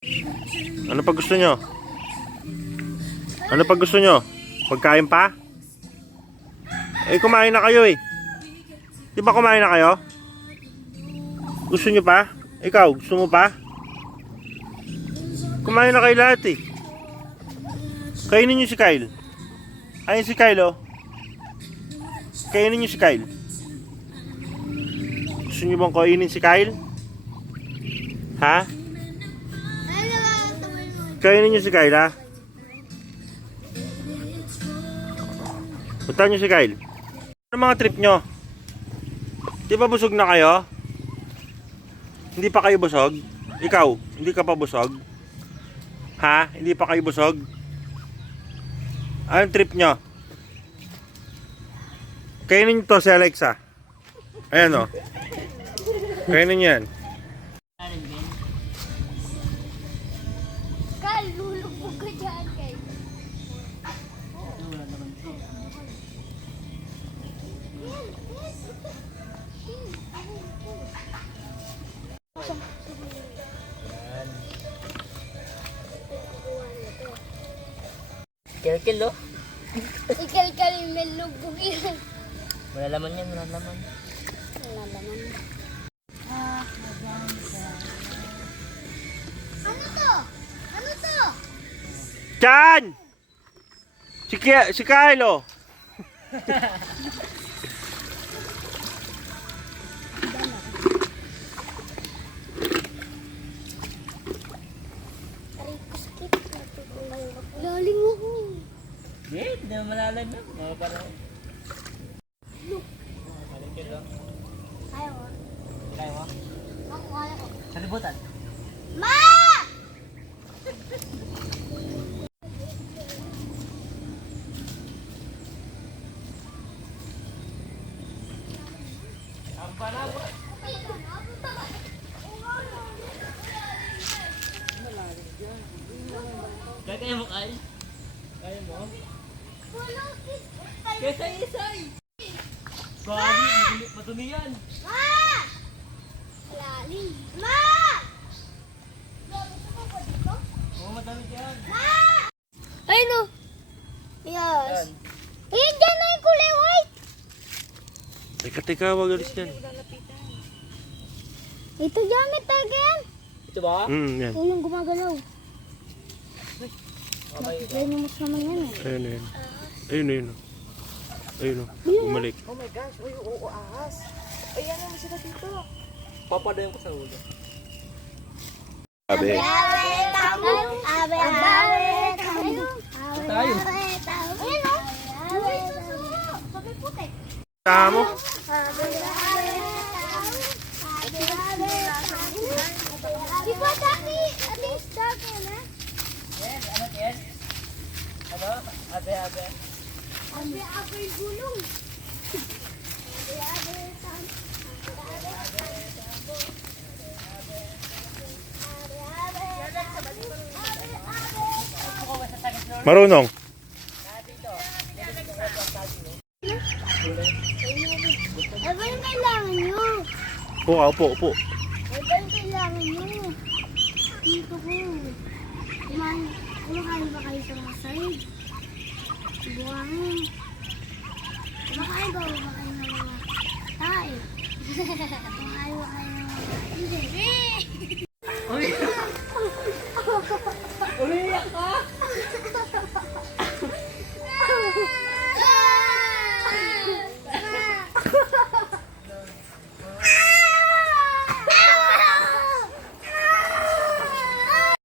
Ano pa gusto nyo? Ano pa gusto nyo? Pagkain pa? Eh, kumain na kayo eh. Di ba kumain na kayo? Gusto nyo pa? Ikaw, gusto mo pa? Kumain na kayo lahat eh. Kainin nyo si Kyle. Ayun si Kyle oh. Kainin nyo si Kyle. Gusto nyo bang kainin si Kyle? Ha? Kainin nyo si Kyle ha? Punta nyo si Kyle. Ano mga trip nyo? Di ba busog na kayo? Hindi pa kayo busog? Ikaw, hindi ka pa busog? Ha? Hindi pa kayo busog? Anong trip nyo? Kainin nyo to si Alexa. Ayan o. Kainin nyo yan. Kal, lulubog ka dyan, Kal. Kil-kil oh. Ikal-kal yung may lubog yun. Wala laman yan, wala laman. Wala naman. Ano to? Ano to? Chan! Si Kyle oh. Laling ako. Hindi naman malalag na. Mga parang. Kil oh. Ayaw ko. Kaya mo? Ako, kaya ko. Sa libutan. Ma! Ang panawa. Kaya mo, Kyle? Kaya mo? Kaya say-isay! Grabe, madumi yan. Ma! Laling. Ma! Oo, madami yan. Ay, no. Yes. Yan. Ayan dyan na yung kulay white. Teka, wag alis yan. Ito gamit talaga yan. Ito ba? Yan. Yan yung gumagalaw. Okay. Venomous naman yan eh. Ayun. Ayun. Ayun oh. Bumalik. Oh my gosh, uy, oo, ahas. Ayan naman sila dito. Papadayon ko sa ulo. Sabi. Tayo. Ayan o. Sabi puti. Tamo. Di ba dami? At least dami na. Yes, ano yan? Ano? Abe. Abe yung gulong. Marunong. Ano yung kailangan nyo? Upo. Ano yung kailangan nyo? Dito ko. Kumakain ba kayo sa mga side? Buwangin. Kumakain ba kayo ng mga tae? Kumakain ba kayo ng mga... Hindi.